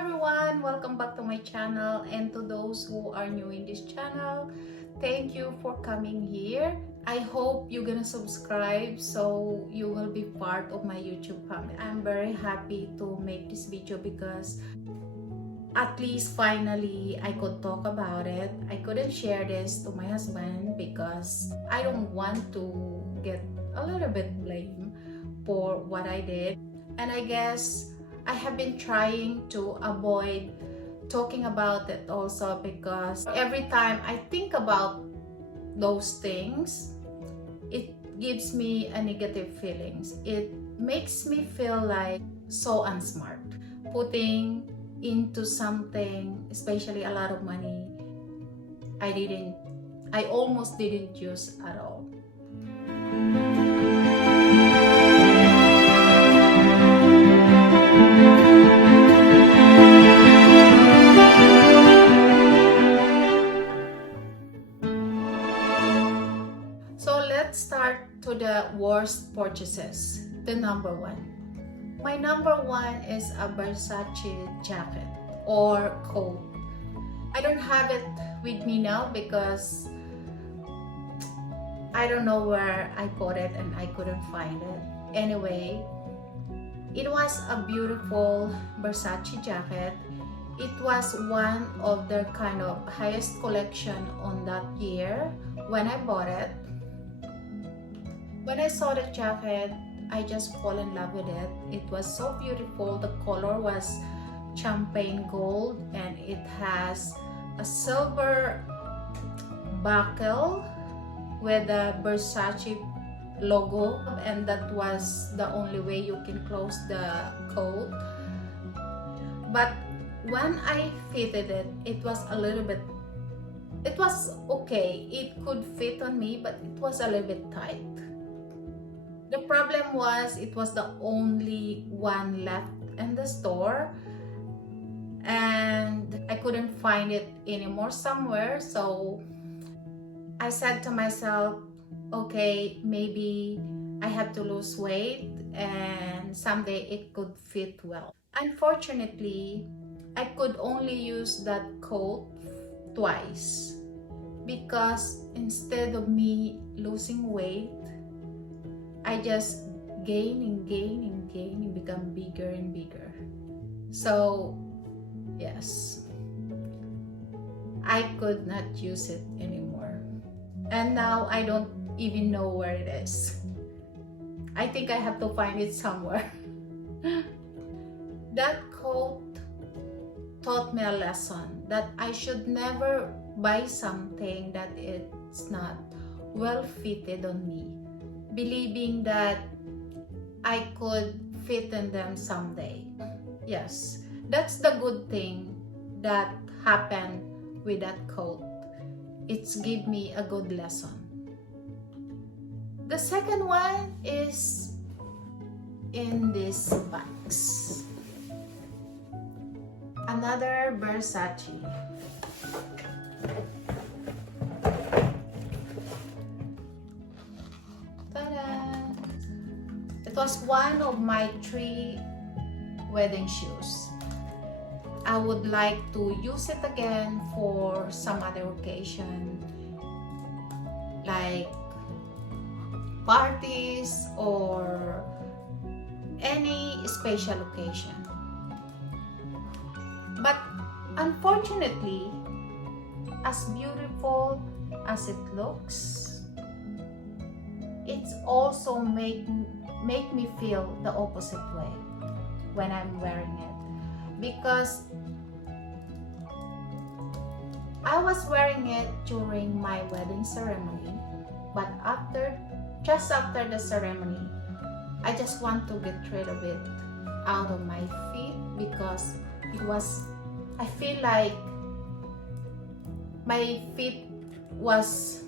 everyone, welcome back to my channel, and to those who are new in this channel, thank you for coming here. I hope you're gonna subscribe so you will be part of my YouTube family. I'm very happy to make this video because at least finally I could talk about it. I couldn't share this to my husband because I don't want to get a little bit blame for what I did. And I guess I have been trying to avoid talking about it also because every time I think about those things, it gives me a negative feelings. It makes me feel like so unsmart. Putting into something, especially a lot of money, I almost didn't use at all. So let's start to the worst purchases. The number one. My number one is a Versace jacket or coat. I don't have it with me now because I don't know where I put it and I couldn't find it. Anyway, it was a beautiful Versace jacket. It was one of their kind of highest collection on that year when I bought it. When I saw the jacket, I just fall in love with it. It was so beautiful. The color was champagne gold and it has a silver buckle with the Versace logo, and that was the only way you can close the coat. But when I fitted it, it was okay. It could fit on me, but it was a little bit tight. The problem was it was the only one left in the store and I couldn't find it anymore somewhere. So I said to myself, okay, maybe I have to lose weight and someday it could fit well. Unfortunately, I could only use that coat twice because instead of me losing weight, I just gain and gain and gain and become bigger and bigger. So yes, I could not use it anymore. And now I don't even know where it is. I think I have to find it somewhere. That coat taught me a lesson that I should never buy something that it's not well fitted on me, believing that I could fit in them someday. Yes, that's the good thing that happened with that coat. It's give me a good lesson. The second one is in this box. Another Versace. It was one of my 3 wedding shoes. I would like to use it again for some other occasion, like parties or any special occasion. But unfortunately, as beautiful as it looks, it's also make me feel the opposite way when I'm wearing it, because I was wearing it during my wedding ceremony, but just after the ceremony, I just want to get rid of it out of my feet because I feel like my feet was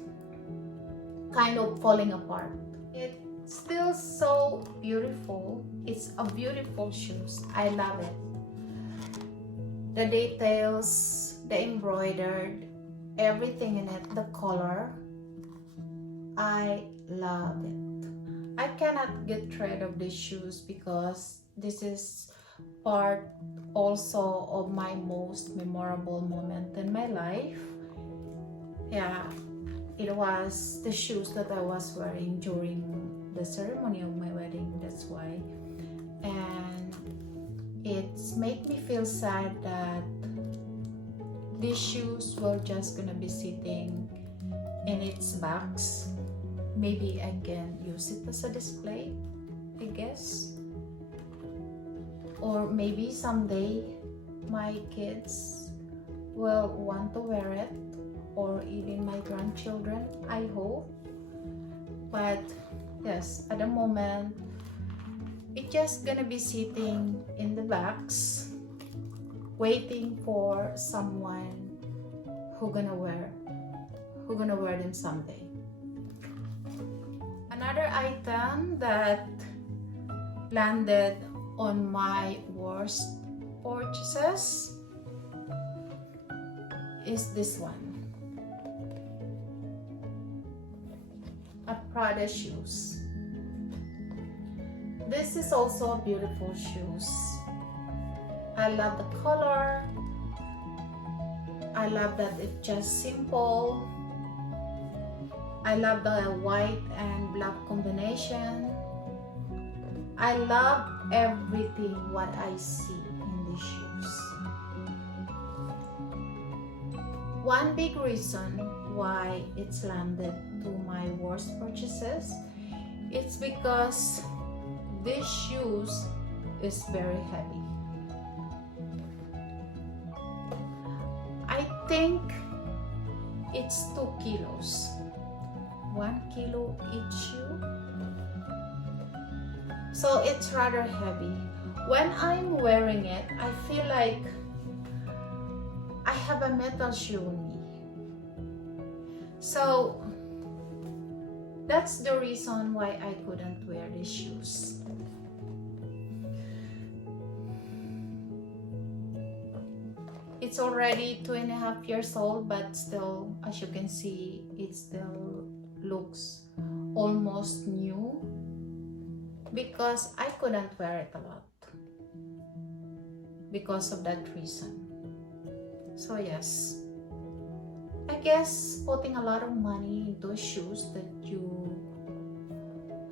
kind of falling apart. It's still so beautiful. It's a beautiful shoes. I love it. The details, the embroidered, everything in it, the color, I love it. I cannot get rid of these shoes because this is part also of my most memorable moment in my life. Yeah, it was the shoes that I was wearing during the ceremony of my wedding, that's why. And it's made me feel sad that these shoes were just gonna be sitting in its box. Maybe I can use it as a display, I guess. Or maybe someday my kids will want to wear it, or even my grandchildren, I hope. But yes, at the moment, it's just gonna be sitting in the box, waiting for someone who gonna wear them someday. Another item that landed on my worst purchases is this one, a Prada shoes. This is also a beautiful shoes. I love the color. I love that it's just simple. I love the white and black combination. I love everything what I see in these shoes. One big reason why it's landed to my worst purchases, it's because this shoes is very heavy. I think it's 2 kilos. 1 kilo each shoe. So it's rather heavy. When I'm wearing it, I feel like I have a metal shoe on me. So that's the reason why I couldn't wear these shoes. It's already 2.5 years old, but still, as you can see, it still looks almost new because I couldn't wear it a lot because of that reason. So yes, I guess putting a lot of money into shoes that you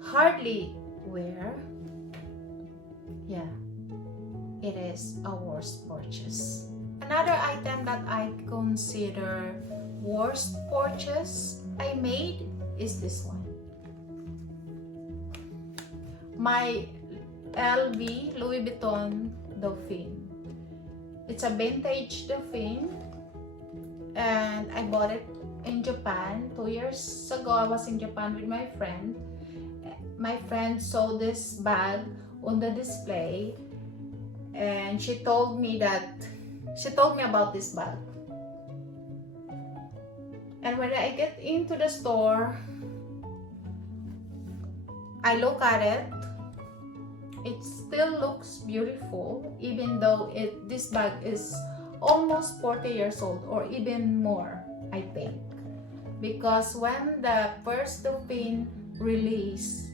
hardly wear, yeah, it is a worst purchase. Another item that I consider worst purchase I made is this one. My LV Louis Vuitton Dauphine. It's a vintage Dauphine and I bought it in Japan 2 years ago. I was in Japan with my friend. My friend saw this bag on the display and she told me about this bag. And when I get into the store, I look at it. It still looks beautiful, even though this bag is almost 40 years old or even more, I think. Because when the first Dauphine released,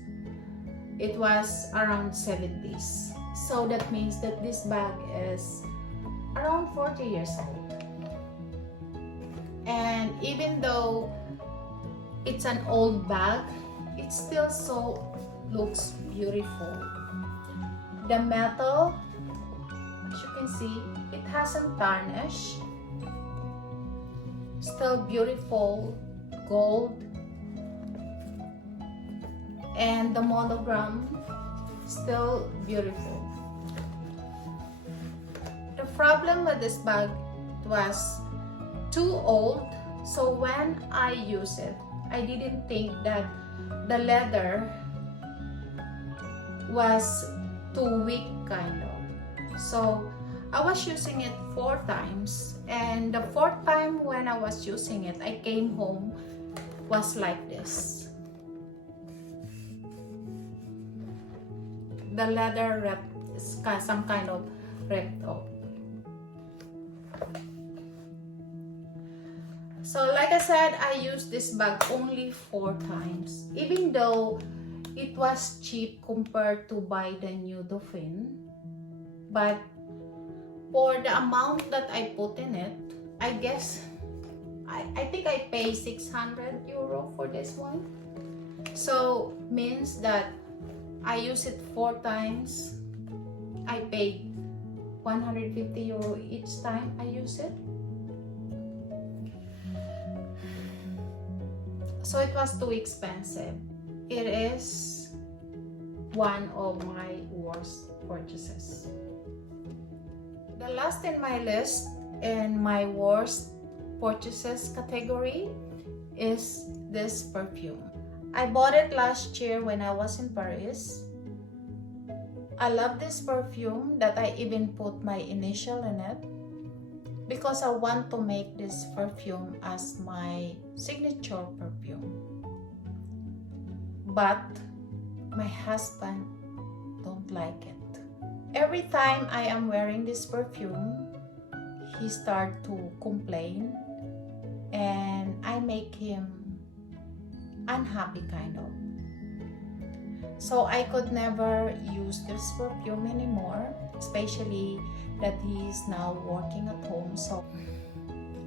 it was around 70s. So that means that this bag is around 40 years old. And even though it's an old bag, it still looks beautiful. The metal, as you can see, it hasn't tarnished. Still beautiful gold. And the monogram, still beautiful. The problem with this bag was too old, so when I use it, I didn't think that the leather was too weak, kind of. So I was using it 4 times, and the 4th time when I was using it, I came home was like this. The leather is some kind of ripped off. So like I said, I used this bag only 4 times, even though it was cheap compared to buy the new Dauphine. but for the amount that I put in it, I guess I think I pay 600 euro for this one. So means that I use it 4 times. I paid 150 euro each time I use it. So it was too expensive. It is one of my worst purchases. The last in my list in my worst purchases category is this perfume. I bought it last year when I was in Paris. I love this perfume that I even put my initial in it because I want to make this perfume as my signature perfume. But my husband don't like it. Every time I am wearing this perfume, he start to complain and I make him unhappy kind of. So I could never use this perfume anymore, especially that he is now working at home. So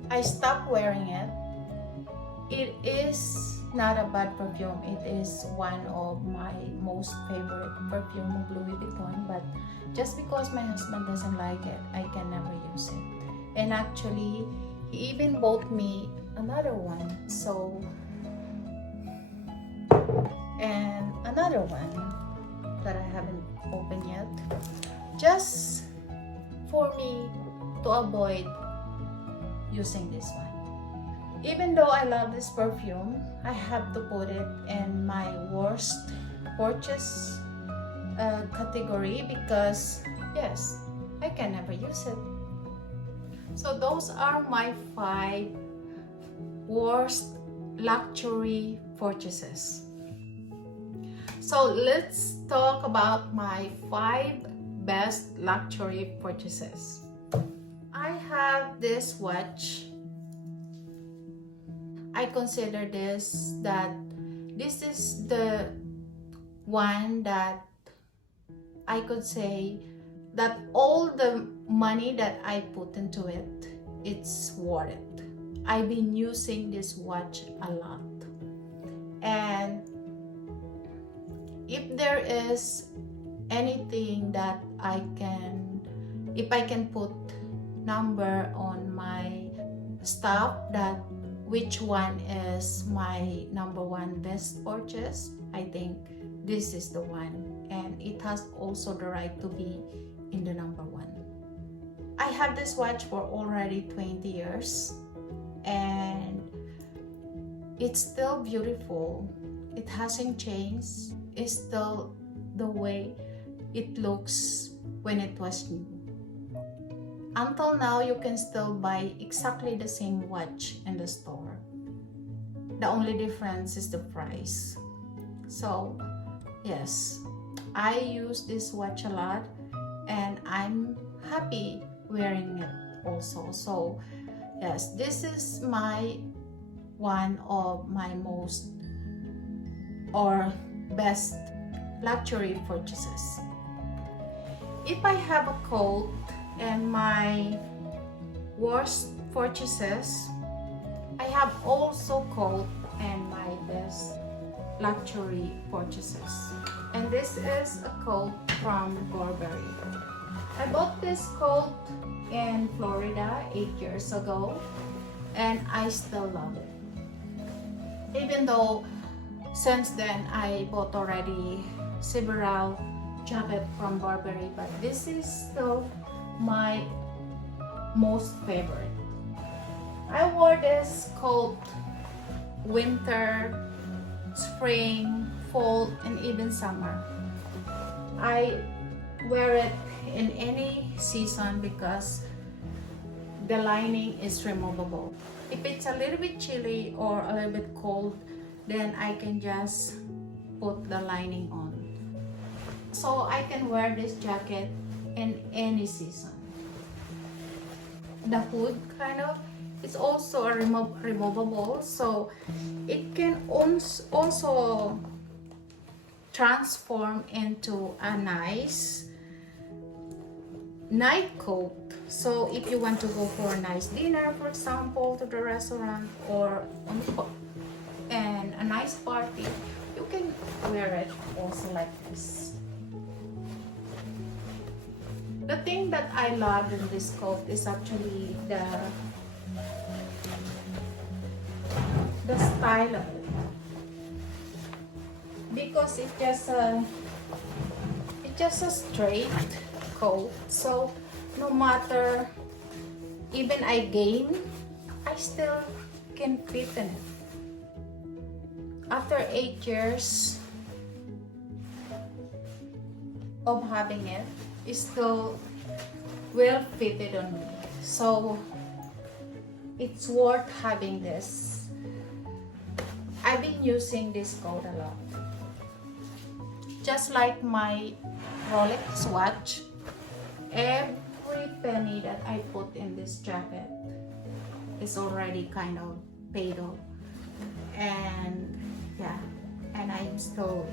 I stopped wearing it. It is not a bad perfume. It is one of my most favorite perfume of Louis Vuitton, but just because my husband doesn't like it, I can never use it. And actually, he even bought me another one. So, and another one that I haven't opened yet, just for me to avoid using this one. Even though I love this perfume, I have to put it in my worst purchase category because yes, I can never use it. So those are my 5 worst luxury purchases. So let's talk about my 5 best luxury purchases. I have this watch. I consider this is the one that I could say that all the money that I put into it, it's worth it. I've been using this watch a lot. And if there is anything that if I can put number on my stuff that which one is my number 1 best purchase, I think this is the one, and it has also the right to be in the number 1. I have this watch for already 20 years and it's still beautiful. It hasn't changed. It's still the way it looks when it was new. Until now, you can still buy exactly the same watch in the store. The only difference is the price. So, yes, I use this watch a lot and I'm happy wearing it also. So, yes, this is one of my most or best luxury purchases. If I have a coat and my worst purchases, I have also coat and my best luxury purchases. And this is a coat from Burberry. I bought this coat in Florida 8 years ago and I still love it. Even though since then I bought already several jackets from Burberry, but this is still my most favorite. I wore this coat winter, spring, fall, and even summer. I wear it in any season because the lining is removable. If it's a little bit chilly or a little bit cold, then I can just put the lining on. So I can wear this jacket in any season. The hood kind of is also a removable, so it can also transform into a nice night coat. So if you want to go for a nice dinner, for example, to the restaurant or on the and a nice party, you can wear it also like this. The thing that I love in this coat is actually the style of it, because it's just a straight coat. So no matter even I gain, I still can fit in it. After 8 years of having it, it still well fitted on me. So it's worth having this. I've been using this coat a lot. Just like my Rolex watch, every penny that I put in this jacket is already kind of paid off. And yeah, and I'm still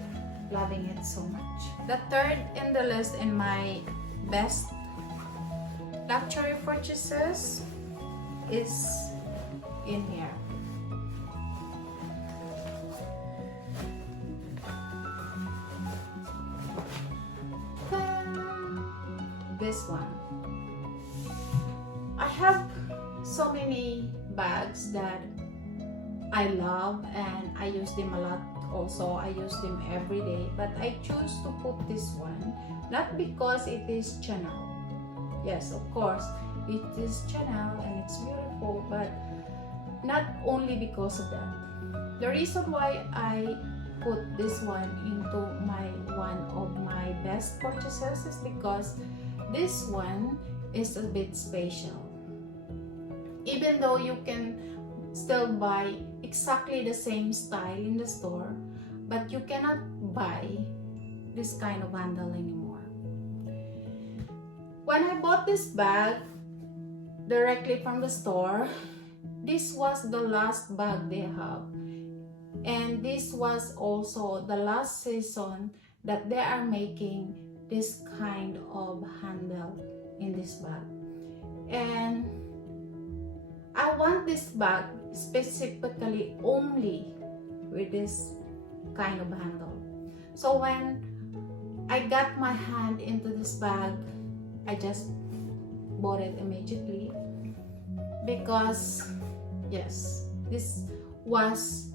loving it so much. The third in the list in my best luxury purchases is in here. This one. I have so many bags that I love and I use them a lot also. I use them every day, but I choose to put this one not because it is Chanel. Yes, of course it is Chanel and it's beautiful, but not only because of that. The reason why I put this one into one of my best purchases is because this one is a bit special. Even though you can still buy exactly the same style in the store, but you cannot buy this kind of handle anymore. When I bought this bag directly from the store, this was the last bag they have, and this was also the last season that they are making this kind of handle in this bag. And I want this bag specifically only with this kind of handle. So when I got my hand into this bag, I just bought it immediately, because yes, this was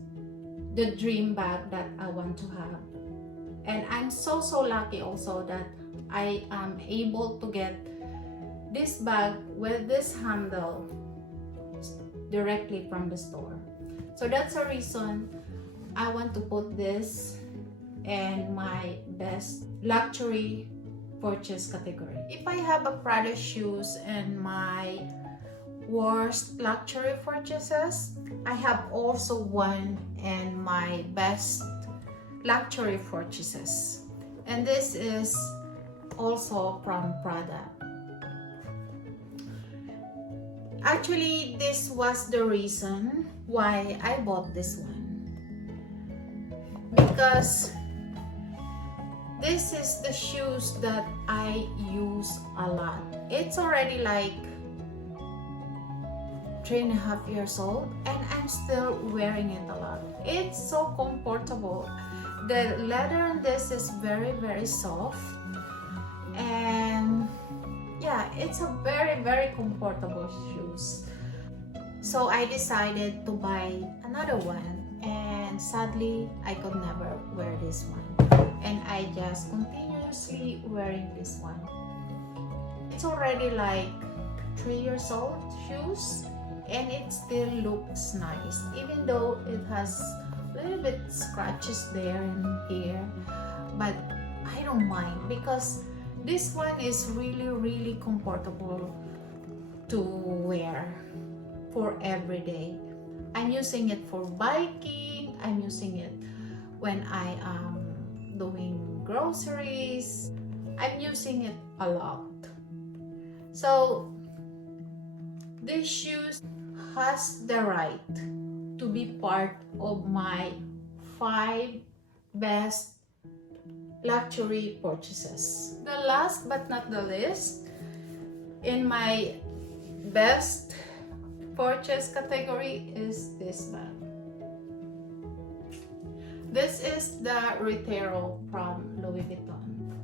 the dream bag that I want to have. And I'm so lucky also that I am able to get this bag with this handle directly from the store. So that's the reason I want to put this in my best luxury purchase category. If I have a Prada shoes in my worst luxury purchases, I have also one in my best luxury purchases, and this is also from Prada. Actually, this was the reason why I bought this one, because this is the shoes that I use a lot. It's already like 3.5 years old and I'm still wearing it a lot. It's so comfortable. The leather on this is very soft, and yeah, it's a very comfortable shoes. So I decided to buy another one, and sadly I could never wear this one, and I just continuously wearing this one. It's already like 3 years old shoes, and it still looks nice, even though it has a little bit scratches there and here, but I don't mind, because this one is really comfortable to wear for every day. I'm using it for biking, I'm using it when I am doing groceries, I'm using it a lot. So this shoes has the right to be part of my 5 best luxury purchases. The last but not the least in my best purchase category is this bag. This is the Retiro from Louis Vuitton.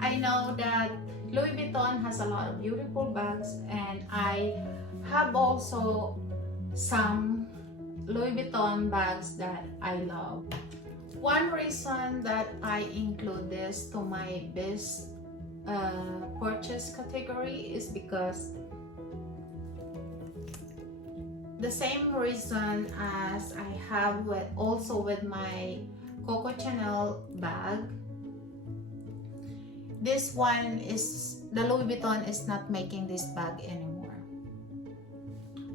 I know that Louis Vuitton has a lot of beautiful bags, and I have also some Louis Vuitton bags that I love. One reason that I include this to my best purchase category is because the same reason as I have also with my Coco Chanel bag. This one is, the Louis Vuitton is not making this bag anymore.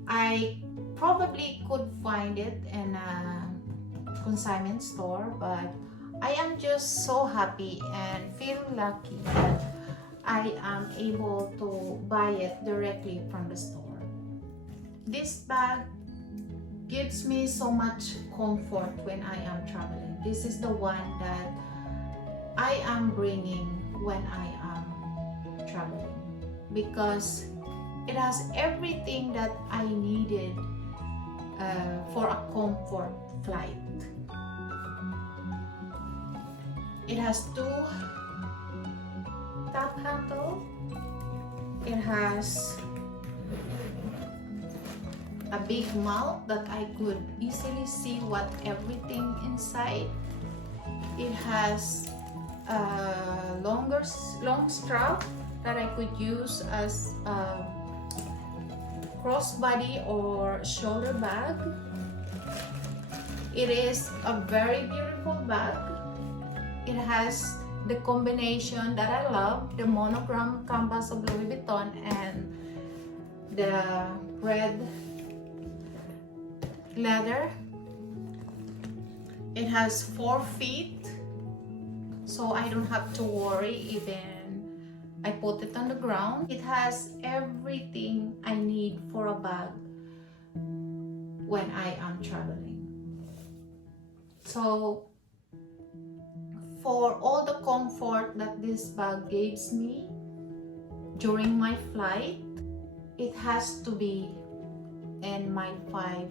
I probably could find it in a consignment store, but I am just so happy and feel lucky that I am able to buy it directly from the store. This bag gives me so much comfort when I am traveling. This is the one that I am bringing when I am traveling because it has everything that I needed for a comfort flight. It has two top handle. It has a big mouth that I could easily see what everything inside. It has a long strap that I could use as a crossbody or shoulder bag. It is a very beautiful bag. It has the combination that I love, the monogram canvas of Louis Vuitton and the red leather. It has 4 feet, so I don't have to worry even I put it on the ground. It has everything I need for a bag when I am traveling. So for all the comfort that this bag gives me during my flight, it has to be in my 5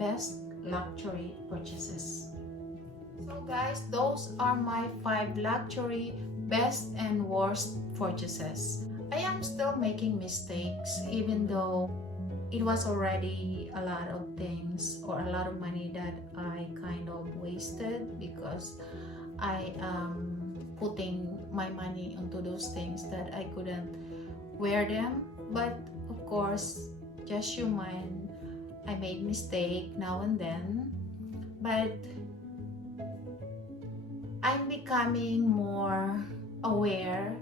best luxury purchases. So guys, those are my 5 luxury best and worst purchases. I am still making mistakes even though it was already a lot of things or a lot of money that I kind of wasted because I am putting my money onto those things that I couldn't wear them. But of course, just human, I made mistake now and then, but I'm becoming more aware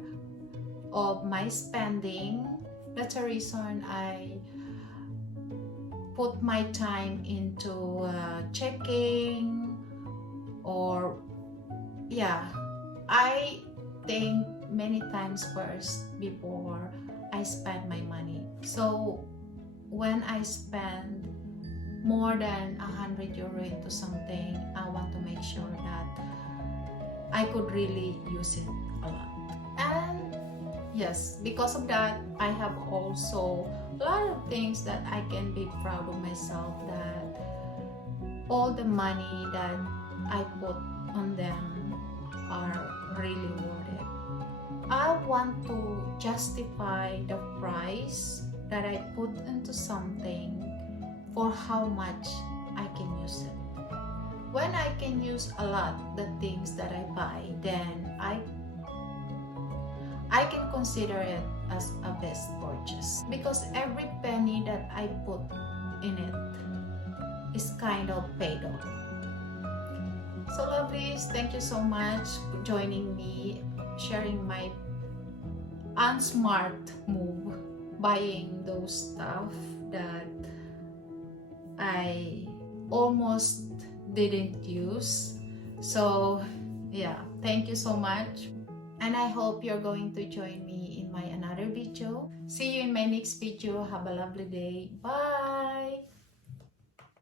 of my spending. That's the reason I put my time into checking, or I think many times first before I spend my money. So when I spend more than 100 euro into something, I want to make sure that I could really use it a lot. And yes, because of that, I have also a lot of things that I can be proud of myself, that all the money that I put on them are really worth it. I want to justify the price that I put into something for how much I can use it. When I can use a lot the things that I buy, then I can consider it as a best purchase because every penny that I put in it is kind of paid off. So lovelies, thank you so much for joining me, sharing my unsmart move, buying those stuff that I almost didn't use. So yeah, thank you so much, and I hope you're going to join me in my another video. See you in my next video. Have a lovely day. Bye.